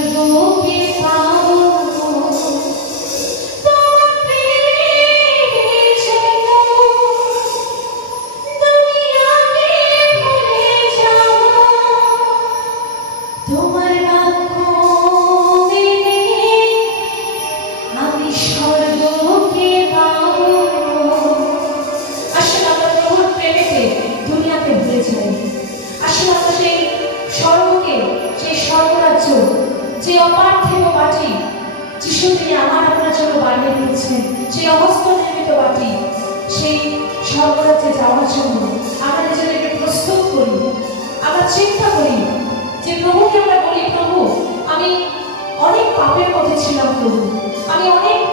Oh. অবস্থা নির্মিত সেই স্বর্গরাজ্যে যাওয়ার জন্য আমরা নিজেদেরকে প্রস্তুত করি। আমরা চিন্তা করি যে, প্রভুকে আমরা বলি, প্রভু, আমি অনেক পাপের পথে ছিলাম প্রভু। আমি অনেক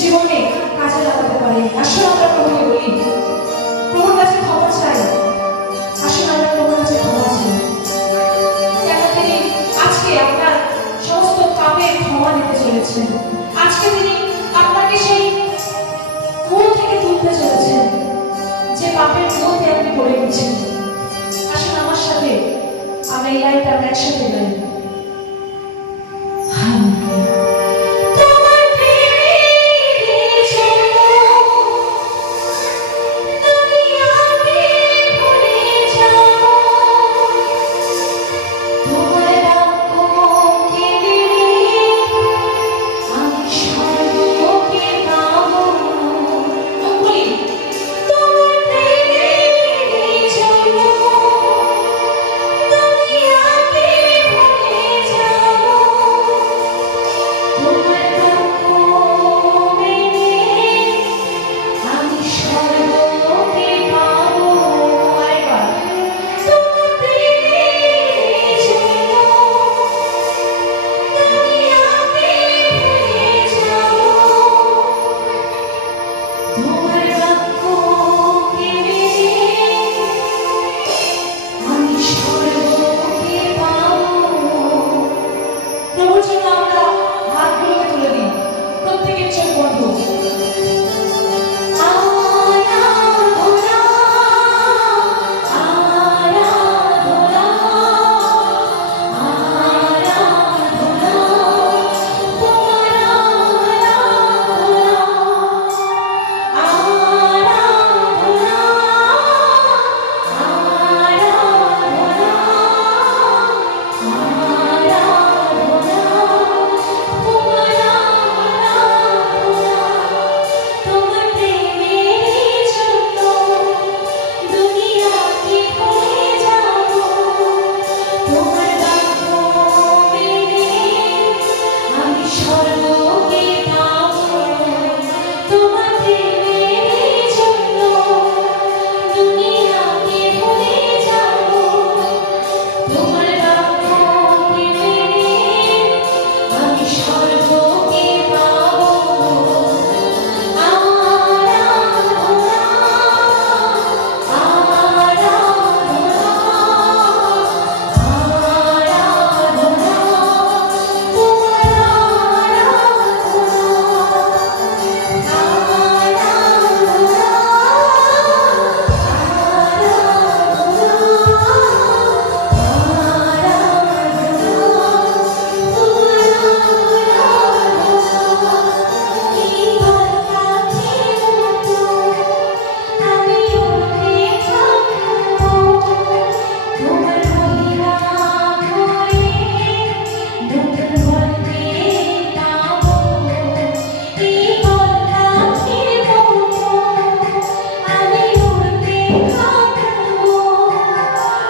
জীবনে কাজে লাগাতে পারি। আসলে আমরা প্রভুকে বলি, প্রভুর কাছে খবর চাই। আসলে আমরা প্রভুর কাছে খবর চাই। কেন তিনি আজকে আপনার সমস্ত পাপে ক্ষমা দিতে চলেছেন। আজকে তিনি আপনাকে সেই মূল থেকে তুলতে চলেছেন, যে পাপের মধ্যে আপনি পড়ে গেছেন। আসলে আমার সাথে আমরা এই লাইনটা আমরা একসাথে গাই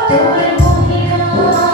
তোর মহিলা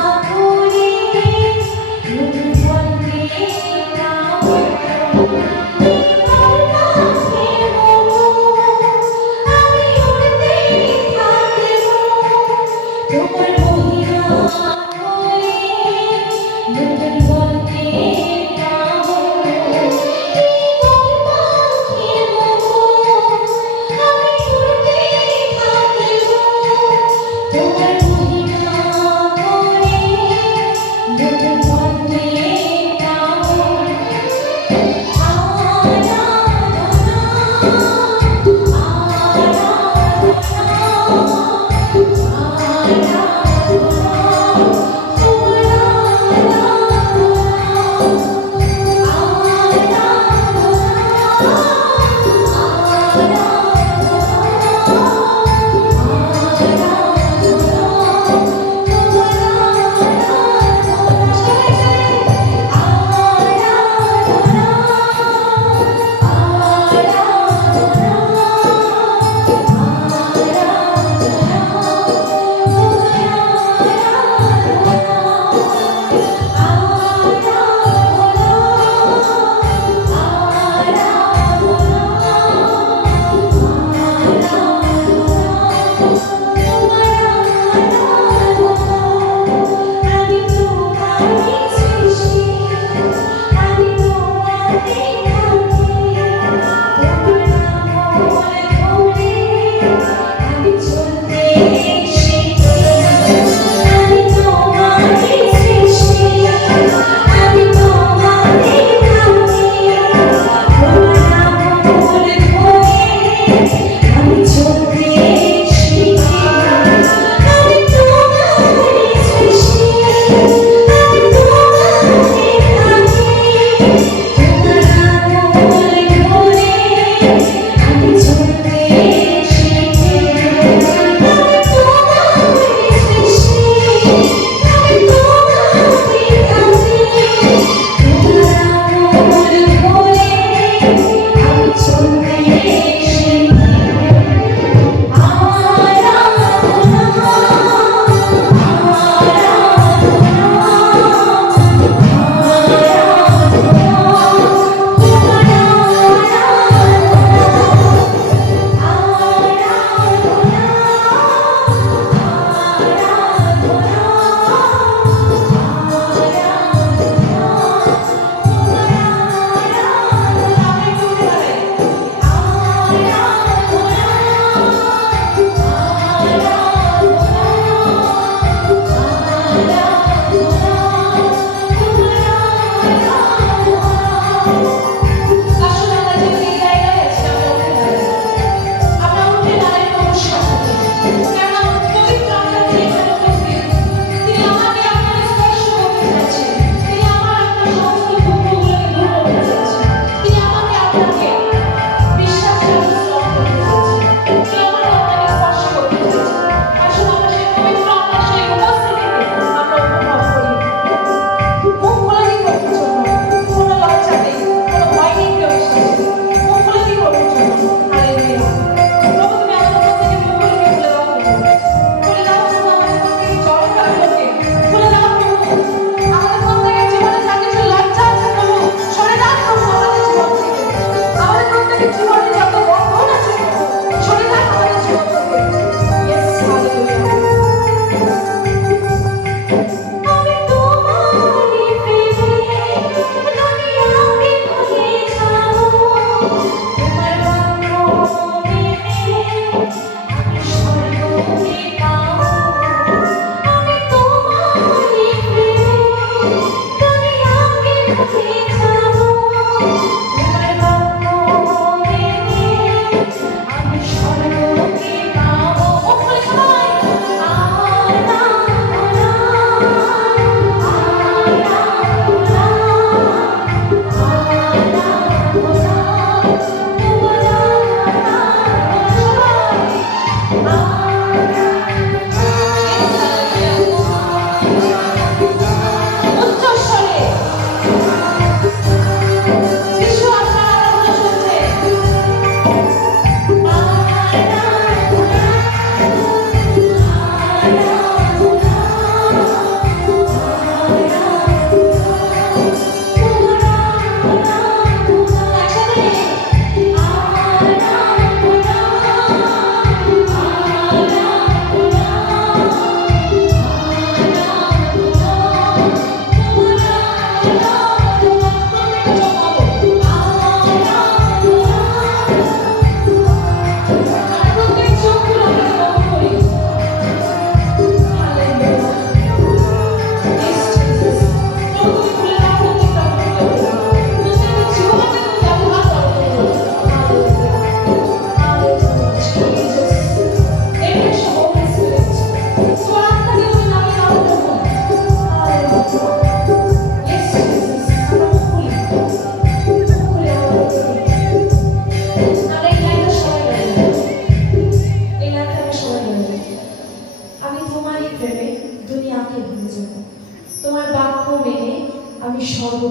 Abi şorba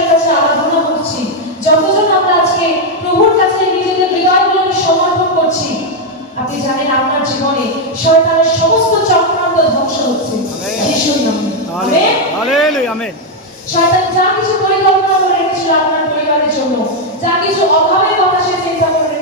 ঈশ্বরের কাছে আরাধনা করছি। যতজন আমরা আজকে প্রভুর কাছে নিজেদের হৃদয়গুলোকে সমর্পণ করছি আপনি জানেন আপনার জীবনে শয়তানের সমস্ত চক্রান্ত ধ্বংস হচ্ছে। যিশুর নামে। আমেন। Hallelujah amen. শয়তান যা কিছু পরিকল্পনা করে রেখেছিল আপনার পরিবারের জন্য যা কিছু অভাবের কথা সে চিন্তা করে